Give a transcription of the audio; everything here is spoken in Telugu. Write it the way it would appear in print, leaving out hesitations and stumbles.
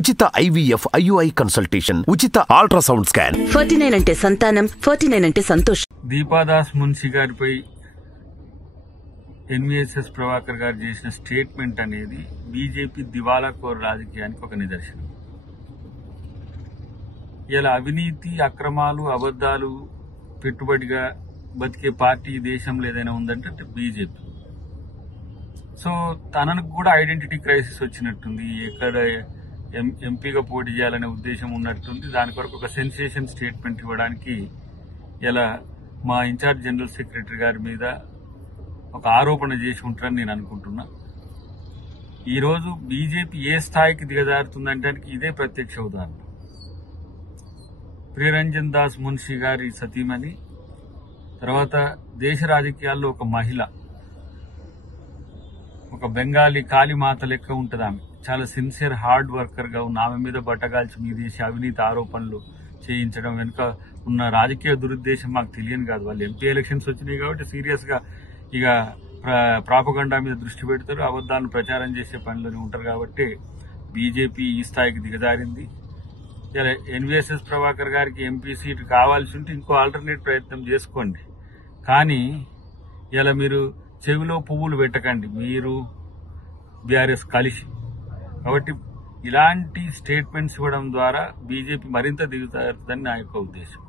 ఉచిత IVF IUI కన్సల్టేషన్, ఉచిత అల్ట్రాసౌండ్ స్కాన్. 49 అంటే సంతానం, 49 అంటే సంతోషం. దీపాదాస్ మున్షి గారిపై ఎన్వీఎస్ఎస్ ప్రభాకర్ గారు చేసిన స్టేట్మెంట్ అనేది బీజేపీ దివాలా కోర్ రాజకీయానికి ఒక నిదర్శనం. ఇలా అవినీతి, అక్రమాలు, అబద్దాలు పెట్టుబడిగా బతికే పార్టీ దేశంలో ఏదైనా ఉందంటే బీజేపీ. సో తనకు కూడా ఐడెంటిటీ క్రైసిస్ వచ్చినట్టుంది. ఎక్కడ ఎంపీగా పోటీ చేయాలనే ఉద్దేశం ఉన్నట్టుంది. దాని కొరకు ఒక సెన్సేషన్ స్టేట్మెంట్ ఇవ్వడానికి ఇలా మా ఇన్ఛార్జ్ జనరల్ సెక్రటరీ గారి మీద ఒక ఆరోపణ చేసి ఉంటారని నేను అనుకుంటున్నా. ఈరోజు బీజేపీ ఏ స్థాయికి దిగజారుతుందంటే ఇదే ప్రత్యక్ష ఉదాహరణ. ప్రియరంజన్ దాస్ మున్షి గారి సతీమణి, తర్వాత దేశ రాజకీయాల్లో ఒక మహిళ, ఒక బెంగాలీ కాళీమాత లెక్క ఉంటుంది. ఆమె చాలా సిన్సియర్ హార్డ్ వర్కర్ గా ఉన్న ఆమె మీద బట్టగాల్చి మీదేసి అవినీతి ఆరోపణలు చేయించడం వెనుక ఉన్న రాజకీయ దురుద్దేశం మాకు తెలియని కాదు. వాళ్ళు ఎంపీ ఎలక్షన్స్ వచ్చినాయి కాబట్టి సీరియస్ గా ఇక ప్రాపగండా మీద దృష్టి పెడతారు, అబద్దాలను ప్రచారం చేసే పనిలోనే ఉంటారు. కాబట్టి బీజేపీ ఈ స్థాయికి దిగజారింది. ఇలా ఎన్వీఎస్ఎస్ ప్రభాకర్ గారికి ఎంపీ సీటు కావాల్సి ఉంటే ఇంకో ఆల్టర్నేట్ ప్రయత్నం చేసుకోండి. కానీ ఇలా మీరు చెవిలో పువ్వులు పెట్టకండి, మీరు బీఆర్ఎస్ కలిసి. కాబట్టి ఇలాంటి స్టేట్మెంట్స్ ఇవ్వడం ద్వారా బీజేపీ మరింత దిగుతారని నా యొక్క ఉద్దేశం.